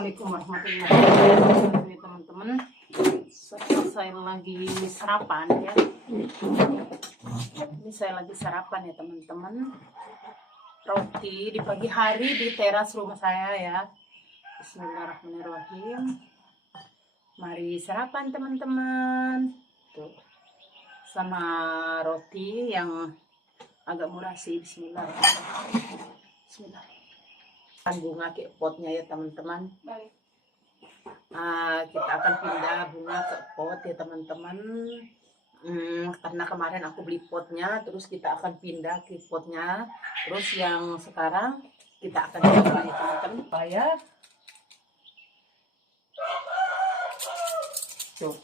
Assalamualaikum warahmatullahi wabarakatuh teman-teman. Saya lagi sarapan ya. Ini saya lagi sarapan ya teman-teman. Roti di pagi hari di teras rumah saya ya. Bismillahirrahmanirrahim. Mari sarapan teman-teman. Tuh. Sama roti yang agak murah sih. Bismillahirrahmanirrahim. Bismillah. Bunga ke potnya ya teman-teman. Kita akan pindah bunga ke pot ya teman-teman. Karena kemarin aku beli potnya, terus kita akan pindah ke potnya. Terus yang sekarang kita akan coba ya teman-teman supaya tuh.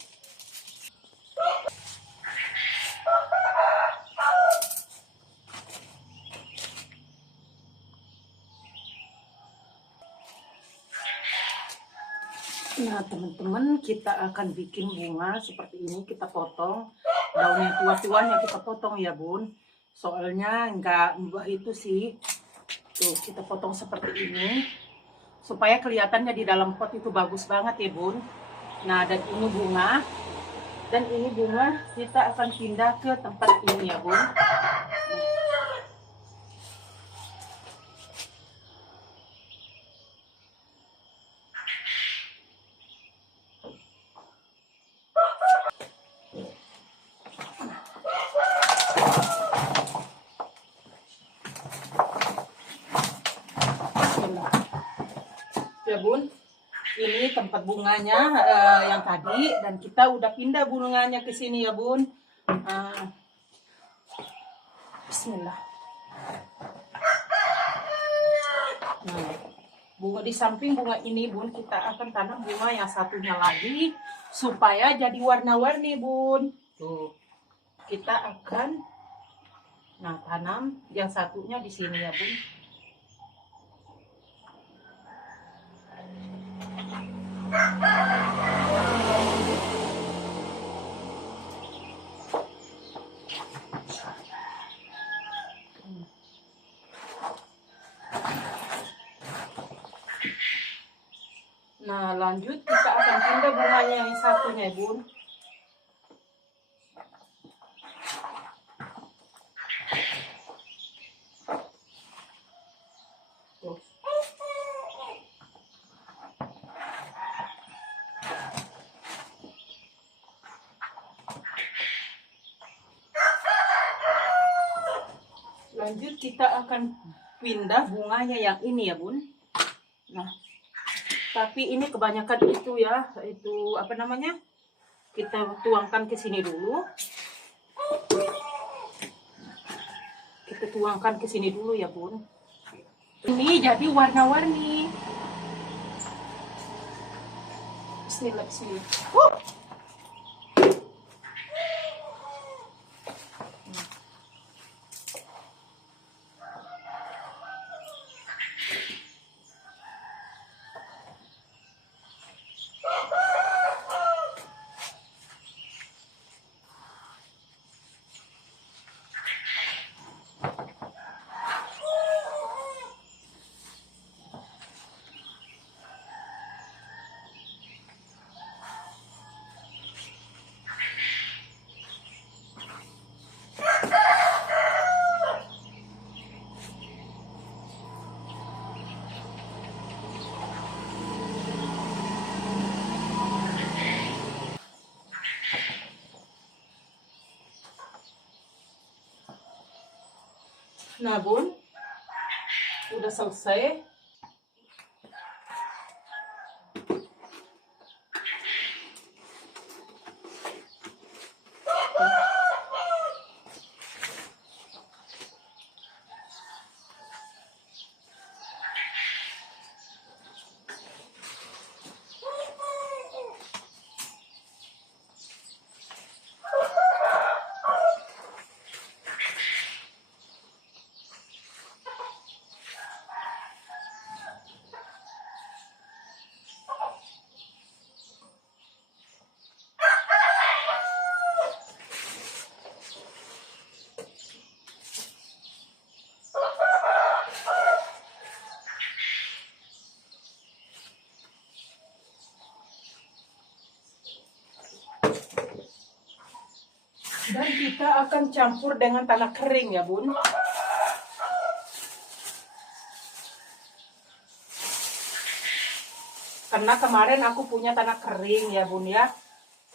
Nah teman-teman, kita akan bikin bunga seperti ini. Kita potong daun yang tua-tuanya, kita potong ya bun. Soalnya enggak buah itu sih. Tuh kita potong seperti ini supaya kelihatannya di dalam pot itu bagus banget ya bun. Nah dan ini bunga, kita akan pindah ke tempat ini ya bun. Ya bun, ini tempat bunganya yang tadi, dan kita udah pindah bunganya ke sini ya bun. Bismillah. Nah, bunga di samping bunga ini bun, kita akan tanam bunga yang satunya lagi supaya jadi warna-warni bun. Tuh, kita akan tanam yang satunya di sini ya bun. Nah lanjut kita akan pindah bunganya yang satunya bun. Tuh. Lanjut kita akan pindah bunganya yang ini ya bun. Nah tapi ini kebanyakan itu ya, itu apa namanya, kita tuangkan ke sini dulu. Kita tuangkan ke sini dulu ya bun. Ini jadi warna-warni. Bismillah, bismillah. Nah bun, udah selesai. Dan kita akan campur dengan tanah kering ya bun. Karena kemarin aku punya tanah kering ya bun ya.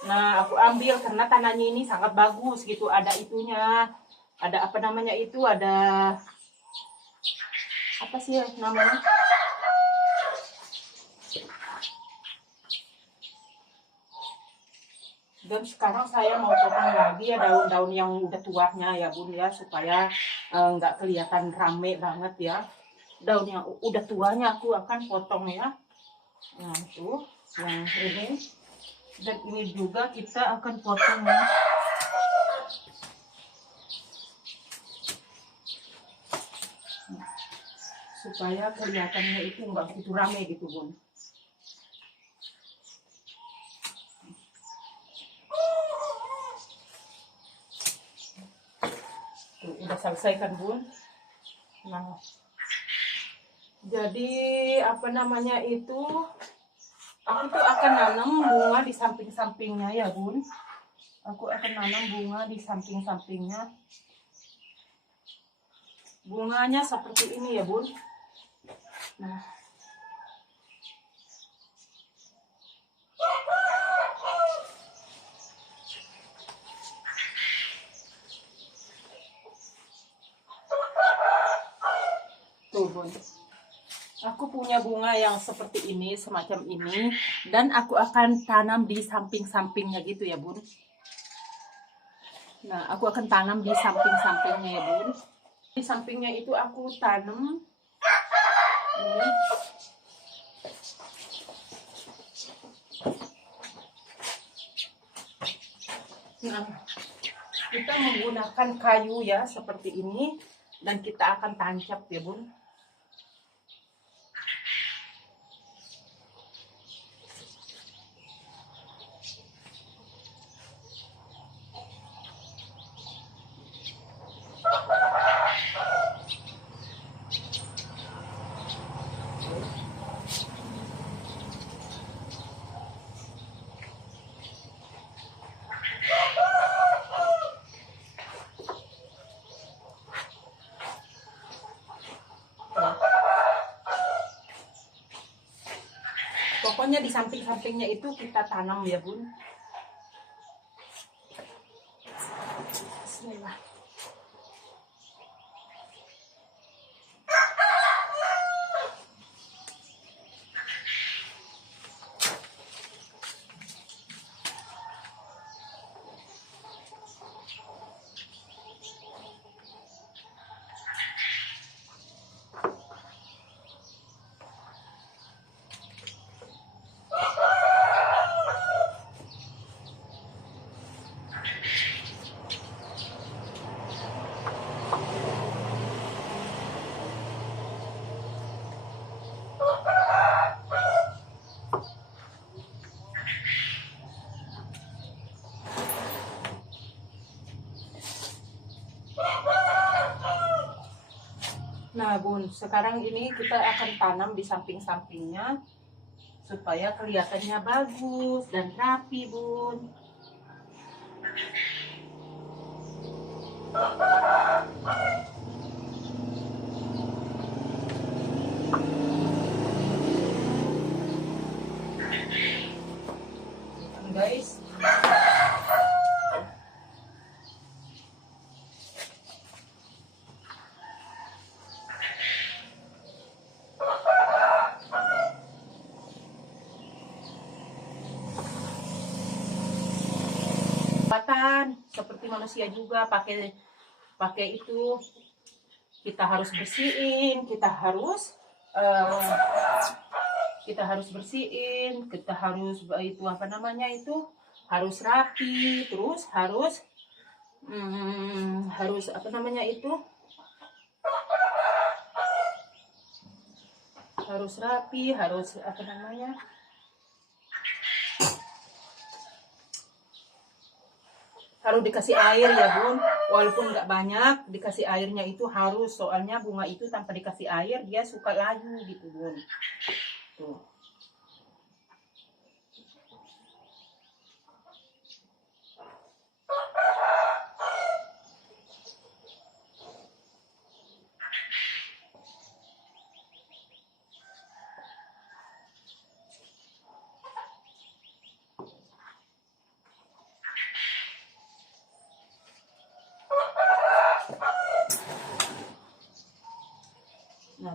Nah aku ambil karena tanahnya ini sangat bagus gitu. Ada itunya, ada apa namanya itu, ada apa sih namanya? Dan sekarang saya mau potong lagi ya daun-daun yang udah tuanya ya bun ya, supaya nggak kelihatan rame banget ya. Daun yang udah tuanya aku akan potong ya. Nah itu yang ini. Dan ini juga kita akan potong ya. Supaya kelihatannya itu nggak begitu rame gitu bun. Tuh, udah selesai kan bun. Nah jadi apa namanya itu, aku tuh akan nanam bunga di samping-sampingnya ya bun. Aku akan nanam bunga di samping-sampingnya. Bunganya seperti ini ya bun. Nah tuh bun, aku punya bunga yang seperti ini, semacam ini, dan aku akan tanam di samping-sampingnya gitu ya bun. Nah aku akan tanam di samping-sampingnya ya bun. Di sampingnya itu aku tanam ini. Nah kita menggunakan kayu ya seperti ini, dan kita akan tancap ya bun. Pokoknya di samping-sampingnya itu kita tanam ya bun. Bismillah. Nah bun, sekarang ini kita akan tanam di samping-sampingnya supaya kelihatannya bagus dan rapi bun. Guys, seperti manusia juga pakai pakai itu, kita harus bersihin, eh, kita harus bersihin, kita harus itu apa namanya itu, harus rapi, terus harus apa namanya itu, harus rapi, harus apa namanya, harus dikasih air ya bun, walaupun nggak banyak dikasih airnya itu harus, soalnya bunga itu tanpa dikasih air dia suka layu gitu bun. Tuh.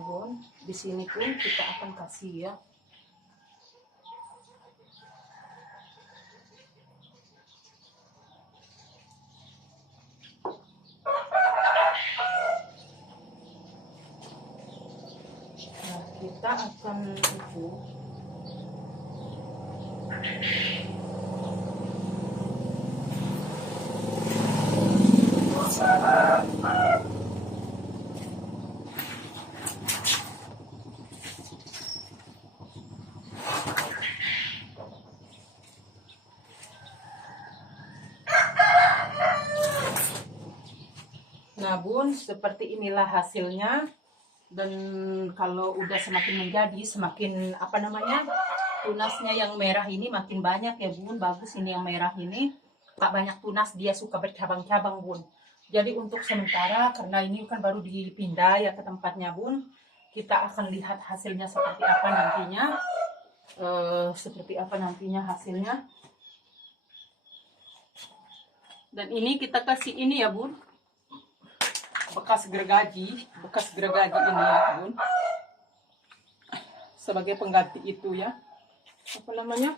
Bun. Di sini pun kita akan kasih ya. Nah, kita akan itu Nah Bun, seperti inilah hasilnya. Dan kalau udah semakin menjadi, semakin apa namanya, tunasnya yang merah ini makin banyak ya Bun. Bagus ini yang merah ini, tak banyak tunas, dia suka bercabang-cabang Bun. Jadi untuk sementara, karena ini kan baru dipindah ya ke tempatnya Bun, kita akan lihat hasilnya seperti apa nantinya. Seperti apa nantinya hasilnya. Dan ini kita kasih ini ya Bun, bekas gergaji ini ya Bun, sebagai pengganti itu ya, apa namanya,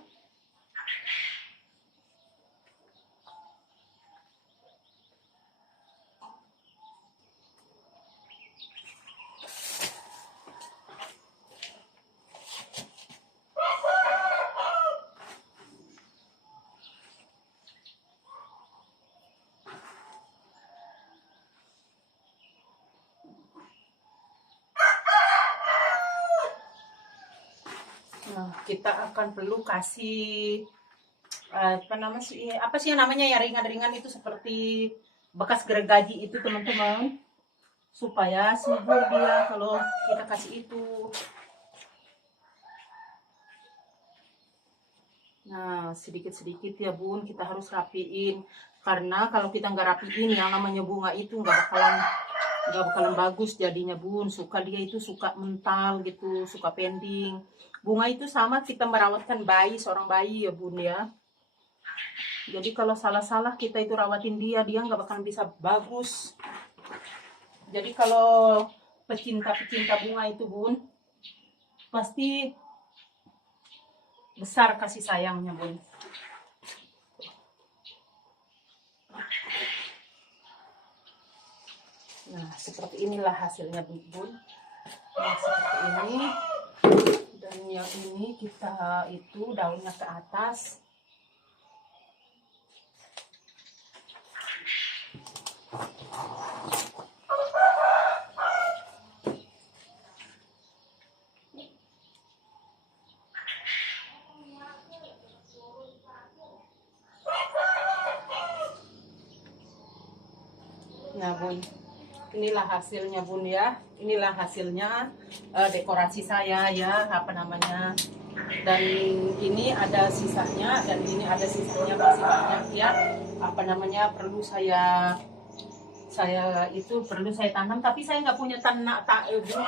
nah kita akan perlu kasih apa sih yang namanya ya, ringan-ringan itu seperti bekas gergaji itu teman-teman, supaya subur dia kalau kita kasih itu. Nah sedikit-sedikit ya Bun, kita harus rapiin, karena kalau kita nggak rapiin yang namanya bunga itu nggak bakalan bagus jadinya Bun. Dia itu suka mental gitu, suka pending. Bunga itu sama kita merawatkan seorang bayi ya Bun ya. Jadi kalau salah-salah kita itu rawatin dia nggak bakalan bisa bagus. Jadi kalau pecinta bunga itu Bun, pasti besar kasih sayangnya Bun. Nah seperti inilah hasilnya Bun. Nah seperti ini. Dan yang ini kita itu daunnya ke atas. Nah Bun, inilah hasilnya Bun ya. Inilah hasilnya dekorasi saya ya, apa namanya. Dan ini ada sisanya, dan ini ada sisanya masih banyak ya. Apa namanya, perlu saya tanam, tapi saya nggak punya tanah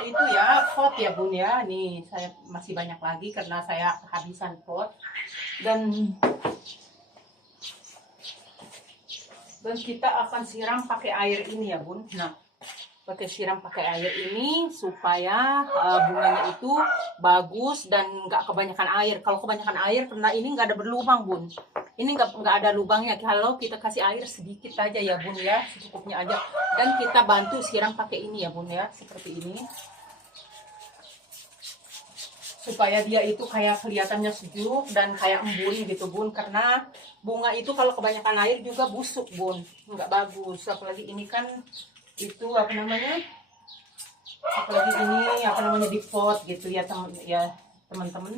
itu ya, pot ya Bun ya. Nih saya masih banyak lagi karena saya kehabisan pot. Dan kita akan siram pakai air ini ya Bun. Nah siram pakai air ini supaya bunganya itu bagus dan nggak kebanyakan air. Kalau kebanyakan air, karena ini nggak ada berlubang Bun, ini nggak ada lubangnya. Kalau kita kasih air sedikit aja ya Bun ya, secukupnya aja. Dan kita bantu siram pakai ini ya Bun ya, seperti ini, supaya dia itu kayak kelihatannya sejuk dan kayak embun gitu Bun. Karena bunga itu kalau kebanyakan air juga busuk Bun, nggak bagus. Apalagi ini kan itu apa namanya, apalagi ini apa namanya, di pot gitu ya teman-teman.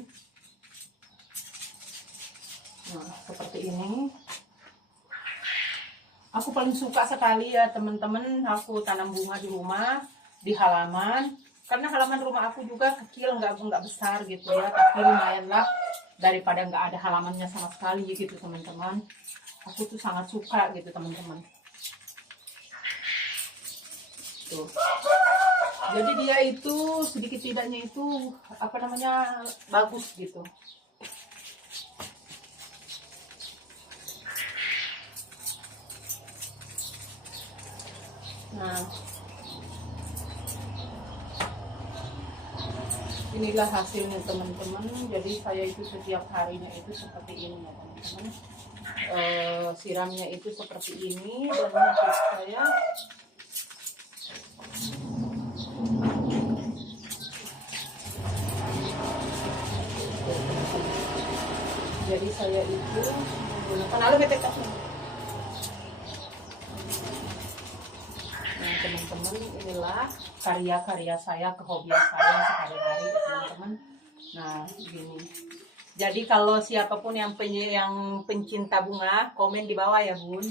Nah seperti ini. Aku paling suka sekali ya teman-teman, aku tanam bunga di rumah, di halaman. Karena halaman rumah aku juga kecil, nggak besar gitu ya, tapi lumayan lah daripada nggak ada halamannya sama sekali gitu teman-teman. Aku tuh sangat suka gitu teman-teman. Tuh. Jadi dia itu sedikit tidaknya itu apa namanya, bagus gitu. Nah Inilah hasilnya teman-teman. Jadi saya itu setiap harinya itu seperti ini ya teman-teman. Siramnya itu seperti ini, dan untuk saya jadi saya itu menggunakan lalu BTK. Nah teman-teman, inilah karya-karya saya, kehobian saya sehari-hari teman-teman. Nah gini. Jadi kalau siapapun yang pencinta bunga, komen di bawah ya bun.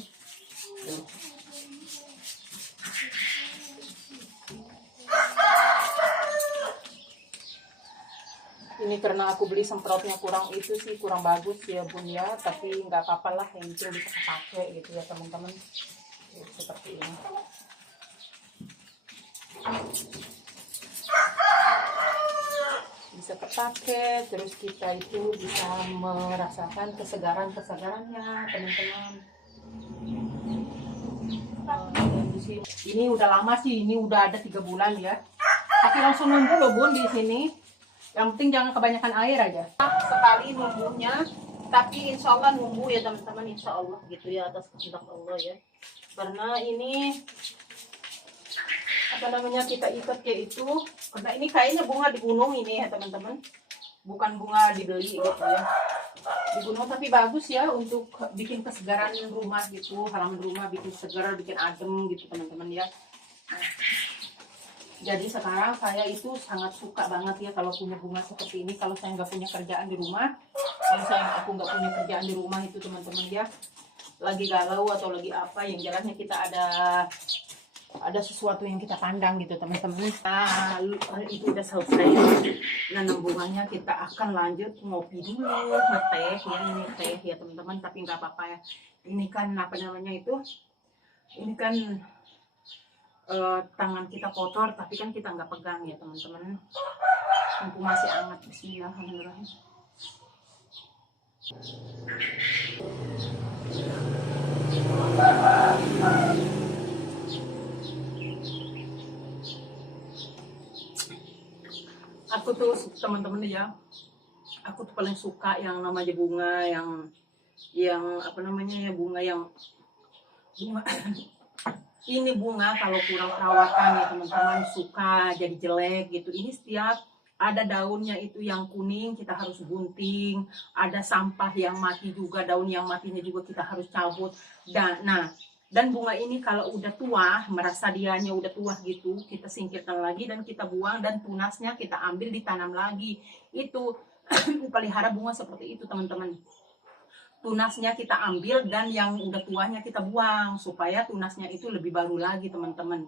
Ini karena aku beli semprotnya kurang itu sih, kurang bagus ya bun ya, tapi nggak apa-apa lah, yang penting bisa pakai gitu ya teman-teman. Seperti ini. Bisa terpakai, terus kita itu bisa merasakan kesegarannya teman-teman. Ini udah lama sih, ini udah ada 3 bulan ya, tapi langsung numbuh loh bun di sini. Yang penting jangan kebanyakan air aja. Sekali numbuhnya, tapi insya Allah numbuh ya teman-teman, insya Allah gitu ya, atas kehendak Allah ya. Karena ini apa namanya, kita ikat kayak itu, karena ini kayaknya bunga di gunung ini ya teman-teman, bukan bunga dibeli gitu ya, di gunung, tapi bagus ya untuk bikin kesegaran rumah gitu, halaman rumah bikin segar, bikin adem gitu teman-teman ya. Jadi sekarang saya itu sangat suka banget ya kalau punya bunga seperti ini. Kalau saya nggak punya kerjaan di rumah, aku nggak punya kerjaan di rumah itu teman-teman ya, lagi galau atau lagi apa, yang jalannya kita ada sesuatu yang kita pandang gitu teman-teman. Nah, itu udah selesai nanam bunganya, kita akan lanjut ngopi dulu, ngeteh ya, ini teh ya teman-teman, tapi nggak apa-apa ya. Ini kan apa namanya itu, ini kan tangan kita kotor, tapi kan kita nggak pegang ya teman-teman, mumpung masih hangat. Bismillahirrahmanirrahim. Aku tuh teman-teman ya, aku tuh paling suka yang namanya bunga yang apa namanya ya, bunga ini bunga kalau kurang perawatan ya teman-teman, suka jadi jelek gitu. Ini setiap ada daunnya itu yang kuning kita harus gunting, ada sampah yang mati juga, daun yang matinya juga kita harus cabut. Dan bunga ini kalau udah tua, merasa dianya udah tua gitu, kita singkirkan lagi dan kita buang, dan tunasnya kita ambil ditanam lagi. Itu pelihara bunga seperti itu teman-teman. Tunasnya kita ambil dan yang udah tuanya kita buang, supaya tunasnya itu lebih baru lagi teman-teman.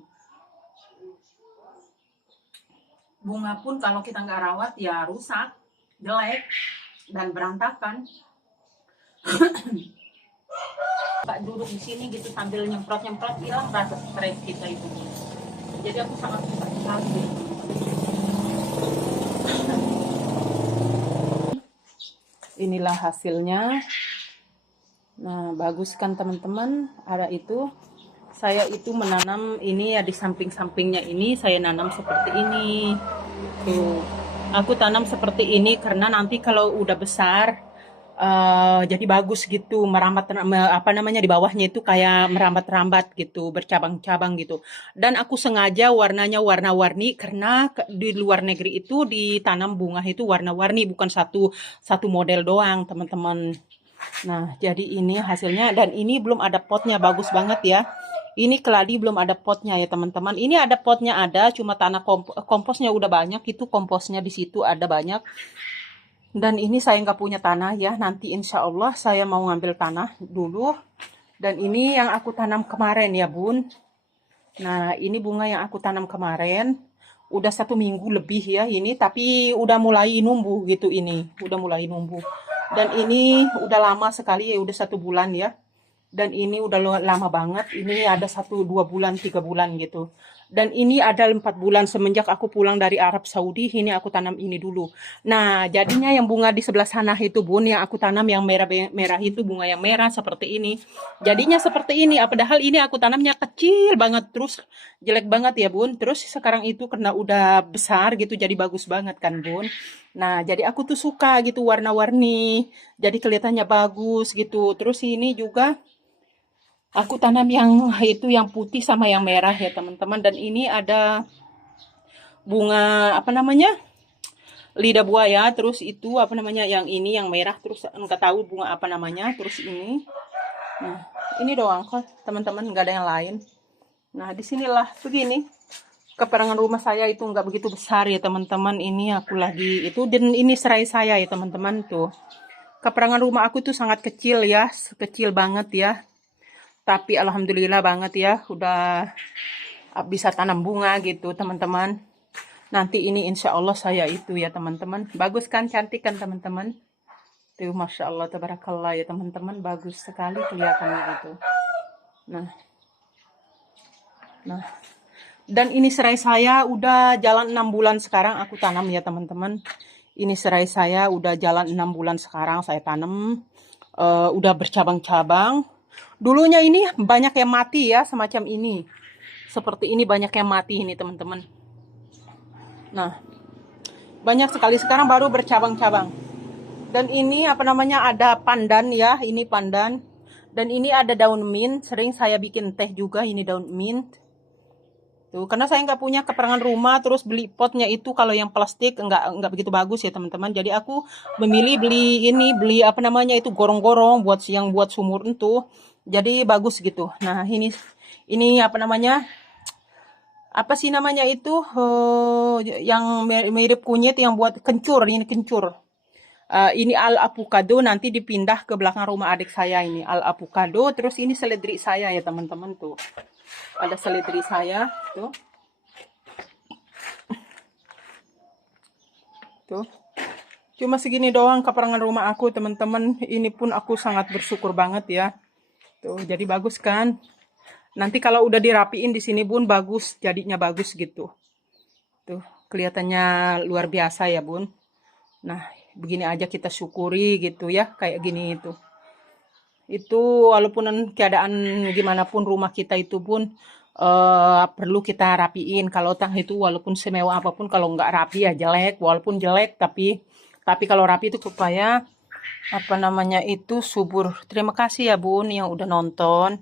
Bunga pun kalau kita nggak rawat ya rusak, jelek, dan berantakan. Pak duduk di sini gitu sambil nyemprot-nyemprot, hilang rasa stres kita itu. Jadi aku sangat suka sekali. Inilah hasilnya. Nah, bagus kan teman-teman. Ada itu, saya itu menanam ini ya, di samping-sampingnya ini saya nanam seperti ini. Tuh, aku tanam seperti ini karena nanti kalau udah besar, jadi bagus gitu, merambat apa namanya, di bawahnya itu kayak merambat-rambat gitu, bercabang-cabang gitu. Dan aku sengaja warnanya warna-warni karena di luar negeri itu ditanam bunga itu warna-warni, bukan satu model doang teman-teman. Nah, jadi ini hasilnya, dan ini belum ada potnya, bagus banget ya. Ini keladi belum ada potnya ya teman-teman. Ini ada potnya, ada, cuma tanah komposnya udah banyak, itu komposnya di situ ada banyak. Dan ini saya nggak punya tanah ya, nanti insya Allah saya mau ngambil tanah dulu. Dan ini yang aku tanam kemarin ya bun. Nah, ini bunga yang aku tanam kemarin. Udah 1 minggu lebih ya ini, tapi udah mulai numbuh gitu, ini udah mulai numbuh. Dan ini udah lama sekali ya, udah 1 bulan ya. Dan ini udah lama banget, ini ada 1, 2 bulan, 3 bulan gitu. Dan ini ada 4 bulan semenjak aku pulang dari Arab Saudi, ini aku tanam ini dulu. Nah, jadinya yang bunga di sebelah sana itu Bun, yang aku tanam yang merah-merah itu bunga yang merah seperti ini. Jadinya seperti ini, padahal ini aku tanamnya kecil banget, terus jelek banget ya Bun. Terus sekarang itu karena udah besar gitu, jadi bagus banget kan Bun. Nah, jadi aku tuh suka gitu warna-warni, jadi kelihatannya bagus gitu. Terus ini juga aku tanam yang itu yang putih sama yang merah ya teman-teman. Dan ini ada bunga apa namanya, lidah buaya. Terus itu apa namanya yang ini yang merah. Terus nggak tahu bunga apa namanya. Terus ini, nah ini doang kok teman-teman, nggak ada yang lain. Nah disinilah begini. Keperangan rumah saya itu nggak begitu besar ya teman-teman. Ini aku lagi itu, dan ini serai saya ya teman-teman tuh. Keperangan rumah aku tuh sangat kecil ya, kecil banget ya. Tapi alhamdulillah banget ya, udah bisa tanam bunga gitu teman-teman. Nanti ini insya Allah saya itu ya teman-teman. Bagus kan, cantik kan teman-teman. Tuh Masya Allah, tabarakallah ya teman-teman. Bagus sekali kelihatannya itu. Nah, nah. Dan ini serai saya udah jalan 6 bulan sekarang aku tanam ya teman-teman. Ini serai saya udah jalan 6 bulan sekarang saya tanam. Udah bercabang-cabang. Dulunya ini banyak yang mati ya, semacam ini. Seperti ini banyak yang mati ini teman-teman. Nah, banyak sekali sekarang baru bercabang-cabang. Dan ini apa namanya, ada pandan ya, ini pandan. Dan ini ada daun mint, sering saya bikin teh juga ini daun mint. Tuh, karena saya nggak punya keperangan rumah, terus beli potnya itu kalau yang plastik nggak begitu bagus ya teman-teman. Jadi aku memilih beli apa namanya itu gorong-gorong buat yang buat sumur itu. Jadi bagus gitu. Nah, ini apa namanya? Apa sih namanya itu, yang mirip kunyit yang buat kencur, ini kencur. Ini al avocado, nanti dipindah ke belakang rumah adik saya. Ini al avocado, terus ini seledri saya ya teman-teman tuh. Ada seledri saya tuh. Tuh. Cuma segini doang keperangan rumah aku teman-teman. Ini pun aku sangat bersyukur banget ya. Tuh, jadi bagus kan? Nanti kalau udah dirapiin di sini Bun, bagus, jadinya bagus gitu. Tuh, kelihatannya luar biasa ya Bun. Nah, begini aja kita syukuri gitu ya, kayak gini itu. Itu walaupun keadaan gimana pun rumah kita itu Bun, perlu kita rapiin. Kalau tang itu walaupun semewah apapun, kalau nggak rapi ya jelek. Walaupun jelek, tapi kalau rapi itu supaya apa namanya itu subur. Terima kasih ya Bun yang udah nonton.